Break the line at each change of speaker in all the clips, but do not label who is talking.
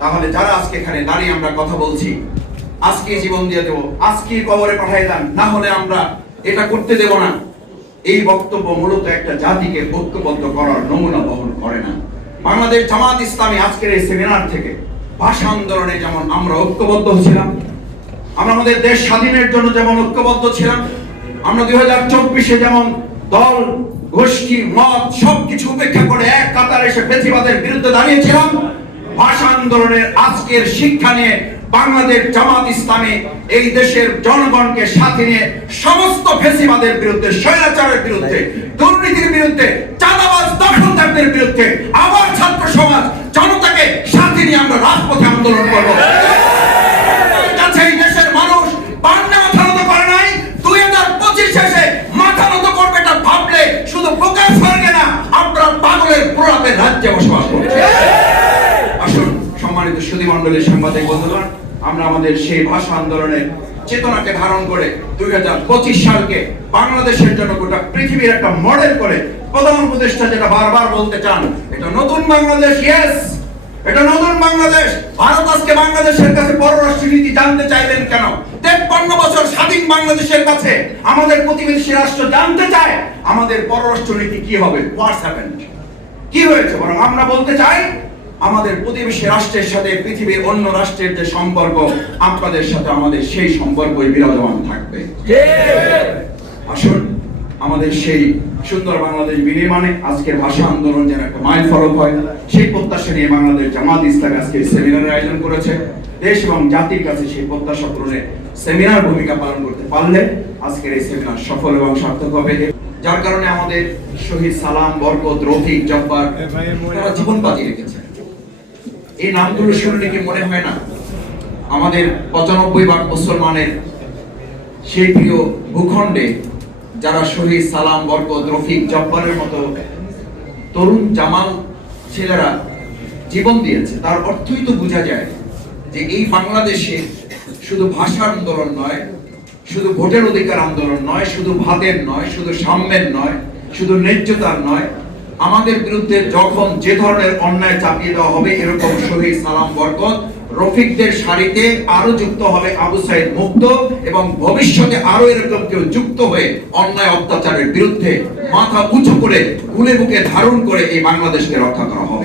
তাহলে যারা আজকে এখানে দাঁড়িয়ে আমরা কথা বলছি, আজকে জীবন দিয়ে দেবো, আজকে কবরে পাঠিয়ে দেন, না হলে আমরা এটা করতে দেব না। এই বক্তব্য মূলত একটা জাতিকে ঐক্যবদ্ধ করার নমুনা বহন করে না। বাংলাদেশ জামাত ইসলামী আজকের এই সেমিনার থেকে ভাষা আন্দোলনে যেমন আমরা ঐক্যবদ্ধ ছিলাম, আমরা আমাদের দেশ স্বাধীনের জন্য যেমন ঐক্যবদ্ধ ছিলাম, আমরা দুই হাজার চব্বিশে যেমন দল, গোষ্ঠী, মত সবকিছু উপেক্ষা করে এক কাতারে এসে ফেসিবাদের বিরুদ্ধে দাঁড়িয়েছিলাম ভাষা আন্দোলনের আজকের শিক্ষা নিয়ে বাংলাদেশ জামাত ইসলামে এই দেশের জনগণকে সাথে নিয়ে সমস্ত ফেসিবাদের বিরুদ্ধে, স্বৈরাচারের বিরুদ্ধে, দুর্নীতির বিরুদ্ধে, চাঁদাবাজ দখলদারদের বিরুদ্ধে, আবার ছাত্র সমাজ, জনতাকে সাথে নিয়ে আমরা রাজপথে আন্দোলন করব। মন্ডলীর সাংবাদিক বন্ধুগণ, আমরা আমাদের সেই ভাষা আন্দোলনের চেতনাকে ধারণ করে দুই সালকে বাংলাদেশের জন্য গোটা পৃথিবীর একটা মডেল করে প্রধান উপদেষ্টা যেটা বারবার বলতে চান, এটা নতুন বাংলাদেশ ইয়েস এটা নতুন বাংলাদেশ! ভারত আজকে বাংলাদেশের কাছে পররাষ্ট্রনীতি জানতে চাইলেন কেন? তেপ্পান্ন বছর স্বাধীন বাংলাদেশের কাছে আমাদের প্রতিবেশী রাষ্ট্র জানতে চায়, আমাদের পররাষ্ট্রনীতি কি হবে? হোয়াটস হ্যাপেন্ড কি হয়েছে? বরং আমরা বলতে চাই আমাদের প্রতিবেশী রাষ্ট্রের সাথে পৃথিবীর অন্য রাষ্ট্রের যে সম্পর্ক, আপনাদের সাথে আমাদের সেই সম্পর্কই বিরাজমান থাকবে। আসুন, আমাদের সেই সুন্দর বাংলাদেশ বিনির্মাণে আজকের ভাষা আন্দোলন যেন একটা মাইল ফলক হয়। সেই প্রত্যাশা নিয়ে বাংলাদেশ জামাত ইসলাম আজকে সেমিনারের আয়োজন করেছে। দেশ এবং জাতির কাছে সেই প্রত্যাশা পূরণে সেমিনার ভূমিকা পালন করতে পারলে আজকের এই সেমিনার সফল এবং সার্থক হবে। যার কারণে আমাদের শহীদ সালাম, বরকত, রফিক, জব্বার জীবন বাজি রেখেছে এই নামগুলো শুনলে কি মনে হয় না? আমাদের পঁচানব্বই ভাগ মুসলমানের সেই প্রিয় ভূখণ্ডে যারা শহীদ, সালাম, বরকত, রফিক, জব্বারের মতো তরুণ, জামাল ছেলেরা জীবন দিয়েছে, তার অর্থই তো বোঝা যায় যে এই বাংলাদেশে শুধু ভাষার আন্দোলন নয়, শুধু ভোটের অধিকার আন্দোলন নয়, শুধু ভাতের নয়, শুধু সাম্যের নয়, শুধু ন্যায্যতার নয় আমাদের বিরুদ্ধে যখন যে ধরনের অন্যায় চাপিয়ে দেওয়া হবে, এরকম শহীদ সালাম বরকত রফিকদের সারিতে আরও যুক্ত হবে আবু সাইদ মুক্ত এবং ভবিষ্যতে আরও এরকম কেউ যুক্ত হয়ে অন্যায় অত্যাচারের বিরুদ্ধে মাথা উঁচু করে কুলে বুকে ধারণ করে এই বাংলাদেশকে রক্ষা করা হবে।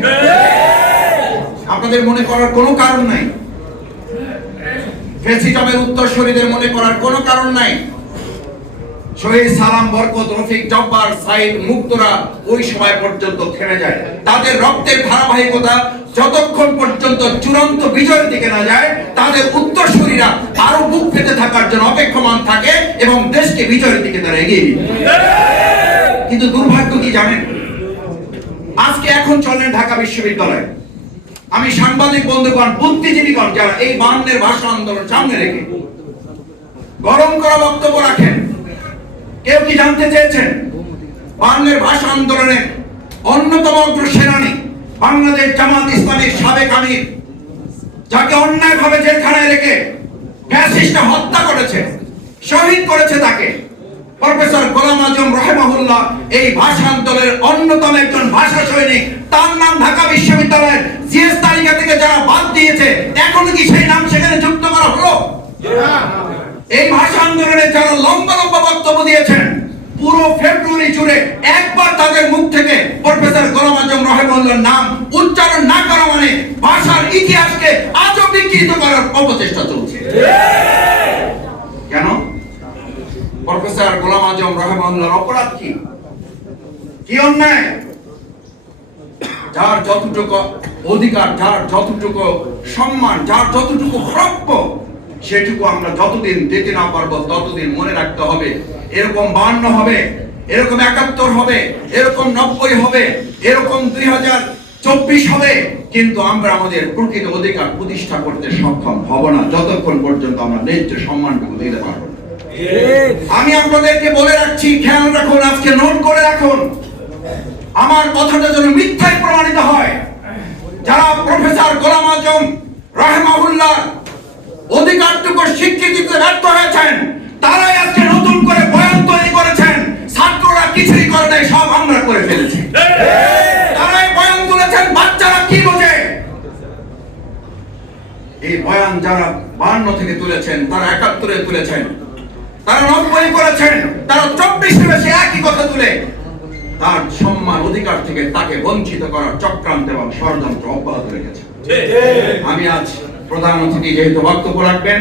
আপনাদের মনে করার কোনো কারণ নাই? ফেসিজমের উত্তরসূরিদের মনে করার কোনো কারণ নাই? শহীদ সালাম বরকত রফিক জব্বার, সাইদ মুক্তরা ওই সময় পর্যন্ত থেমে যায়। তাদের রক্তের ধারাবাহিকতা যতক্ষণ পর্যন্ত চূড়ান্ত বিজয়ের দিকে না যায়, তাদের উত্তরসূরিরা আরও বুক পেতে থাকার জন্য অপেক্ষমান থাকে এবং দেশকে বিজয়ের দিকে তারা এগিয়ে কিন্তু দুর্ভাগ্য কি জানেন? আজকে এখন চলেন ঢাকা বিশ্ববিদ্যালয়। আমি সাংবাদিক বন্ধুগণ, বুদ্ধিজীবীগণ যারা এই বান্নের ভাষা আন্দোলন সামনে রেখে গরম করা বক্তব্য রাখেন কেউ কি জানতে চেয়েছেন? বাংলার ভাষা আন্দোলনে অন্যতম অগ্রসেনানী বাংলাদেশ জামাত ইসলামের সাবেক আমির, যাকে অন্যায়ভাবে জেলখানায় রেখে ফ্যাসিস্টে হত্যা করেছে, শহীদ করেছে তাকে। প্রফেসর গোলাম আজম রহেমাহুল্লাহ এই ভাষা আন্দোলনের অন্যতম একজন ভাষা সৈনিক। তার নাম ঢাকা বিশ্ববিদ্যালয়ের জিএস তালিকা থেকে যারা বাদ দিয়েছে, এখন কি সেই নাম সেখানে যুক্ত করা হলো? এই ভাষা আন্দোলনে যারা লম্বা লম্বা বক্তব্য দিয়েছেন, পুরো ফেব্রুয়ারি জুড়ে একবার তাদের মুখ থেকে প্রফেসর গোলাম আজম রহেমুল্লাহর নাম উচ্চারণ না করা মানে ভাষার ইতিহাসকে আজও বিকৃত করার অপচেষ্টা চলছে। কেন? প্রফেসর গোলাম আজম রহেমুল্লাহর অপরাধ কি? কি অন্যায়? যার যতটুকু অধিকার, যার যতটুকু সম্মান, যার যতটুকু প্রাপ্য সেটুকু আমরা যতদিন দিতে না পারব, ততদিন মনে রাখতে হবে, এরকম বান্ন হবে, এরকম একাত্তর হবে, এরকম নব্বই হবে, এরকম দুই হাজার চব্বিশ হবে, কিন্তু আমরা আমাদের প্রকৃত অধিকার প্রতিষ্ঠা করতে সক্ষম হব না, যতক্ষণ পর্যন্ত আমরা ন্যায্য সম্মানটুকু দিতে পারব আমি আপনাদেরকে বলে রাখছি, খেয়াল রাখুন, আজকে নোট করে রাখুন, আমার কথাটা যেন মিথ্যায় প্রমাণিত হয়। যারা প্রফেসর গোলাম আজম রহমাউল্লাহ অধিকারটুকু স্বীকৃতি ব্যর্থ হয়েছেন তারাই আজকে নতুন করে বয়ান তৈরি করেছেন। ছাত্ররা কিছুই করে নাই সব আমরা করে ফেলেছি। তারাই বয়ান তুলেছেন বাচ্চারা কি বোঝে? এই বয়ান যারা বান্ন থেকে তুলেছেন তারা একাত্তরে তুলেছেন। তারা নব্বই করেছেন তারা চব্বিশে বেশি একই কথা তুলে। তার সম্মান অধিকার থেকে তাকে বঞ্চিত করার চক্রান্ত এবং ষড়যন্ত্র অব্যাহত রেখেছে। আমি আজ প্রধান অতিথি যেহেতু বক্তব্য রাখবেন,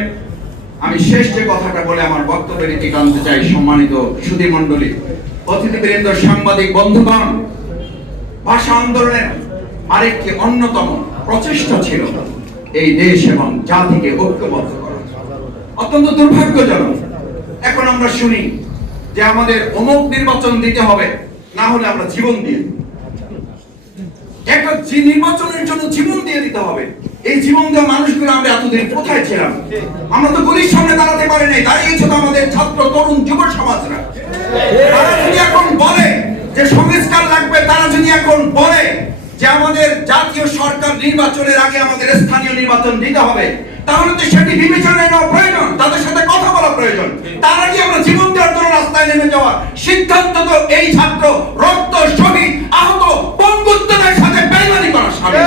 আমি শেষ যে কথাটা বলে আমার বক্তব্যের নীতি আনতে চাই সম্মানিত সুধী মণ্ডলী, অতিথিবৃন্দ, সাংবাদিক, বন্ধুগণ, ভাষা আন্দোলনের আরেকটি অন্যতম প্রচেষ্টা ছিল এই দেশ এবং জাতিকে ঐক্যবদ্ধ করা অত্যন্ত দুর্ভাগ্যজনক এখন আমরা শুনি যে আমাদের অমুক নির্বাচন দিতে হবে, না হলে আমরা জীবন দিয়ে। একটা নির্বাচনের জন্য জীবন দিয়ে দিতে হবে এই জীবন দেওয়া মানুষগুলো আমরা এতদিন কোথায় ছিলাম? আমরা তো গুলির সামনে দাঁড়াতে পারি নাই। দাঁড়িয়েছে তো আমাদের ছাত্র, তরুণ, যুব সমাজরা। তারা যদি এখন বলে যে সংস্কার লাগবে, তারা যদি এখন বলে যে আমাদের জাতীয় সরকার নির্বাচনের আগে আমাদের স্থানীয় নির্বাচন দিতে হবে, তাহলে তো সেটি বিবেচনায় নেওয়া প্রয়োজন, তাদের সাথে কথা বলা প্রয়োজন। তার আগে আমরা জীবন দেওয়ার জন্য রাস্তায় নেমে যাওয়া সিদ্ধান্ত তো এই ছাত্র, রক্ত, শহীদ, আহত বঙ্গুত্বের সাথে বেইমানি করার সামিল